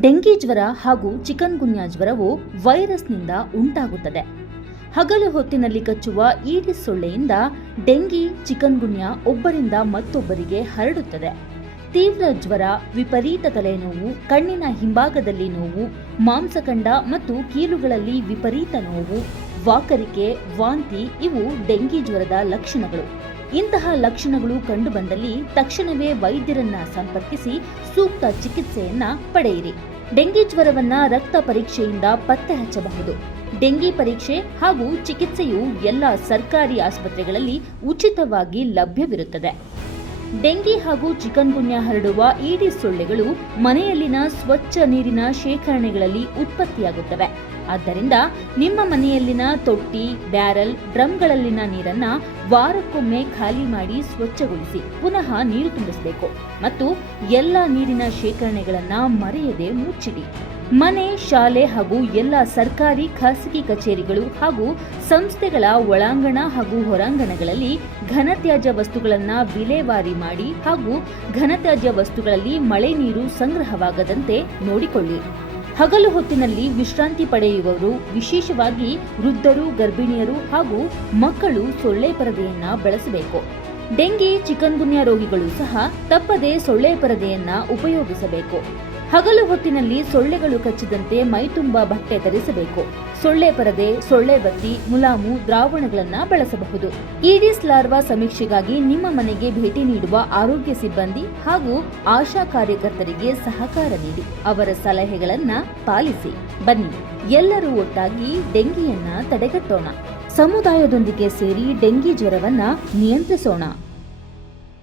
Dengue ಜ್ವರ ಹಾಗೂ ಚಿಕನ್ಗುನ್ಯಾ ಜ್ವರವು ವೈರಸ್ನಿಂದ ಉಂಟಾಗುತ್ತದೆ. ಹಗಲು ಹೊತ್ತಿನಲ್ಲಿ ಕಚ್ಚುವ ಈಡಿಸ್ ಸೊಳ್ಳೆಯಿಂದ ಡೆಂಗಿ, ಚಿಕನ್ಗುನ್ಯಾ ಒಬ್ಬರಿಂದ ಮತ್ತೊಬ್ಬರಿಗೆ ಹರಡುತ್ತದೆ. ತೀವ್ರ ಜ್ವರ, ವಿಪರೀತ ತಲೆನೋವು, ಕಣ್ಣಿನ ಹಿಂಭಾಗದಲ್ಲಿ ನೋವು, ಮಾಂಸಖಂಡ ಮತ್ತು ಕೀಲುಗಳಲ್ಲಿ ವಿಪರೀತ ನೋವು, ವಾಕರಿಕೆ, ವಾಂತಿ ಇವು ಡೆಂಗಿ ಜ್ವರದ ಲಕ್ಷಣಗಳು. ಇಂತಹ ಲಕ್ಷಣಗಳು ಕಂಡುಬಂದಲ್ಲಿ ತಕ್ಷಣವೇ ವೈದ್ಯರನ್ನ ಸಂಪರ್ಕಿಸಿ ಸೂಕ್ತ ಚಿಕಿತ್ಸೆಯನ್ನ ಪಡೆಯಿರಿ. ಡೆಂಗಿ ಜ್ವರವನ್ನ ರಕ್ತ ಪರೀಕ್ಷೆಯಿಂದ ಪತ್ತೆ ಹಚ್ಚಬಹುದು. ಡೆಂಗಿ ಪರೀಕ್ಷೆ ಹಾಗೂ ಚಿಕಿತ್ಸೆಯು ಎಲ್ಲ ಸರ್ಕಾರಿ ಆಸ್ಪತ್ರೆಗಳಲ್ಲಿ ಉಚಿತವಾಗಿ ಲಭ್ಯವಿರುತ್ತದೆ. ಡೆಂಗಿ ಹಾಗೂ ಚಿಕನ್ಗುನ್ಯಾ ಹರಡುವ ಈಡಿಸ್ ಸೊಳ್ಳೆಗಳು ಮನೆಯಲ್ಲಿನ ಸ್ವಚ್ಛ ನೀರಿನ ಶೇಖರಣೆಗಳಲ್ಲಿ ಉತ್ಪತ್ತಿಯಾಗುತ್ತವೆ. ಆದ್ದರಿಂದ ನಿಮ್ಮ ಮನೆಯಲ್ಲಿನ ತೊಟ್ಟಿ, ಬ್ಯಾರಲ್, ಡ್ರಮ್ಗಳಲ್ಲಿನ ನೀರನ್ನ ವಾರಕ್ಕೊಮ್ಮೆ ಖಾಲಿ ಮಾಡಿ ಸ್ವಚ್ಛಗೊಳಿಸಿ ಪುನಃ ನೀರು ತುಂಬಿಸಬೇಕು ಮತ್ತು ಎಲ್ಲ ನೀರಿನ ಶೇಖರಣೆಗಳನ್ನ ಮರೆಯದೆ ಮುಚ್ಚಿಡಿ. ಮನೆ, ಶಾಲೆ ಹಾಗೂ ಎಲ್ಲ ಸರ್ಕಾರಿ, ಖಾಸಗಿ ಕಚೇರಿಗಳು ಹಾಗೂ ಸಂಸ್ಥೆಗಳ ಒಳಾಂಗಣ ಹಾಗೂ ಹೊರಾಂಗಣಗಳಲ್ಲಿ ಘನತ್ಯಾಜ್ಯ ವಸ್ತುಗಳನ್ನು ವಿಲೇವಾರಿ ಮಾಡಿ ಹಾಗೂ ಘನತ್ಯಾಜ್ಯ ವಸ್ತುಗಳಲ್ಲಿ ಮಳೆ ನೀರು ಸಂಗ್ರಹವಾಗದಂತೆ ನೋಡಿಕೊಳ್ಳಿ. ಹಗಲು ಹೊತ್ತಿನಲ್ಲಿ ವಿಶ್ರಾಂತಿ ಪಡೆಯುವವರು, ವಿಶೇಷವಾಗಿ ವೃದ್ಧರು, ಗರ್ಭಿಣಿಯರು ಹಾಗೂ ಮಕ್ಕಳು ಸೊಳ್ಳೆ ಪರದೆಯನ್ನ ಬಳಸಬೇಕು. ಡೆಂಗಿ, ಚಿಕನ್ಗುನ್ಯಾ ರೋಗಿಗಳು ಸಹ ತಪ್ಪದೆ ಸೊಳ್ಳೆ ಪರದೆಯನ್ನ ಉಪಯೋಗಿಸಬೇಕು. ಹಗಲು ಹೊತ್ತಿನಲ್ಲಿ ಸೊಳ್ಳೆಗಳು ಕಚ್ಚಿದಂತೆ ಮೈತುಂಬ ಬಟ್ಟೆ ಧರಿಸಬೇಕು. ಸೊಳ್ಳೆ ಪರದೆ, ಸೊಳ್ಳೆ ಬತ್ತಿ, ಮುಲಾಮು, ದ್ರಾವಣಗಳನ್ನು ಬಳಸಬಹುದು. ಈಡಿಸ್ ಲಾರ್ವಾ ಸಮೀಕ್ಷೆಗಾಗಿ ನಿಮ್ಮ ಮನೆಗೆ ಭೇಟಿ ನೀಡುವ ಆರೋಗ್ಯ ಸಿಬ್ಬಂದಿ ಹಾಗೂ ಆಶಾ ಕಾರ್ಯಕರ್ತರಿಗೆ ಸಹಕಾರ ನೀಡಿ. ಅವರ ಸಲಹೆಗಳನ್ನ ಪಾಲಿಸಿ. ಬನ್ನಿ, ಎಲ್ಲರೂ ಒಟ್ಟಾಗಿ ಡೆಂಗಿಯನ್ನ ತಡೆಗಟ್ಟೋಣ. ಸಮುದಾಯದೊಂದಿಗೆ ಸೇರಿ ಡೆಂಗಿ ಜ್ವರವನ್ನ ನಿಯಂತ್ರಿಸೋಣ.